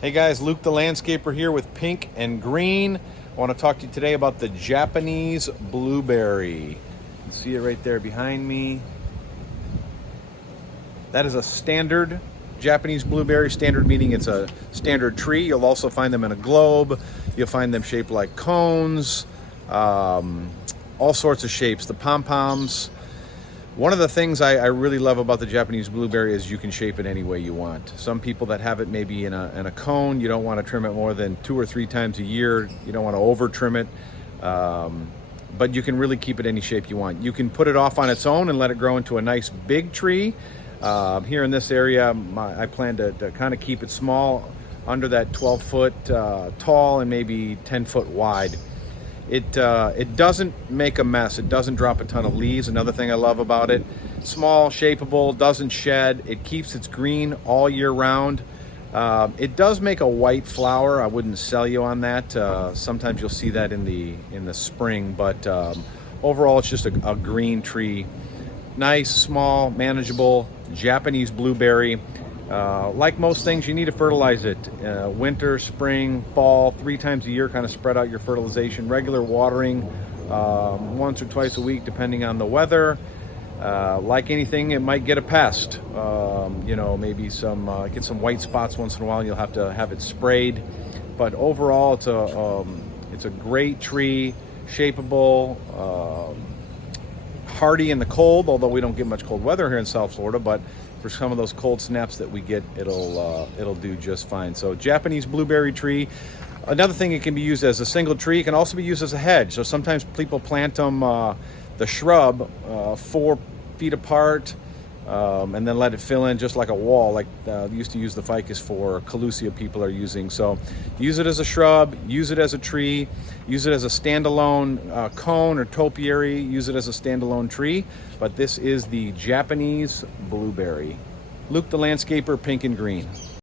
Hey guys, Luke the Landscaper here with Pink and Green. I want to talk to you today about the Japanese blueberry. You can see it right there behind me. That is a standard Japanese blueberry. Standard meaning it's a standard tree. You'll also find them in a globe. You'll find them shaped like cones, all sorts of shapes. The pom-poms. One of the things I really love about the Japanese blueberry is you can shape it any way you want. Some people that have it maybe in a cone, you don't want to trim it more than 2 or 3 times a year. You don't want to over trim it, but you can really keep it any shape you want. You can put it off on its own and let it grow into a nice big tree. Here in this area, I plan to kind of keep it small, under that 12-foot tall and maybe 10-foot wide. It doesn't make a mess. It doesn't drop a ton of leaves. Another thing I love about it, small, shapeable, doesn't shed. It keeps its green all year round. It does make a white flower. I wouldn't sell you on that. Sometimes you'll see that in the spring, but overall it's just a green tree. Nice, small, manageable Japanese blueberry. Like most things, you need to fertilize it. Winter, spring, fall, 3 times a year, kind of spread out your fertilization. Regular watering, once or twice a week, depending on the weather. Like anything, it might get a pest. Maybe get some white spots once in a while. You'll have to have it sprayed. But overall, it's a great tree, shapeable, hardy in the cold, although we don't get much cold weather here in South Florida, but for some of those cold snaps that we get, it'll do just fine. So Japanese blueberry tree. Another thing, it can be used as a single tree. It can also be used as a hedge. So sometimes people plant them, the shrub, 4 feet apart, and then let it fill in just like a wall, like they used to use the ficus for, Collusia people are using. So use it as a shrub, use it as a tree, use it as a standalone cone or topiary, use it as a standalone tree. But this is the Japanese blueberry. Luke the Landscaper, Pink and Green.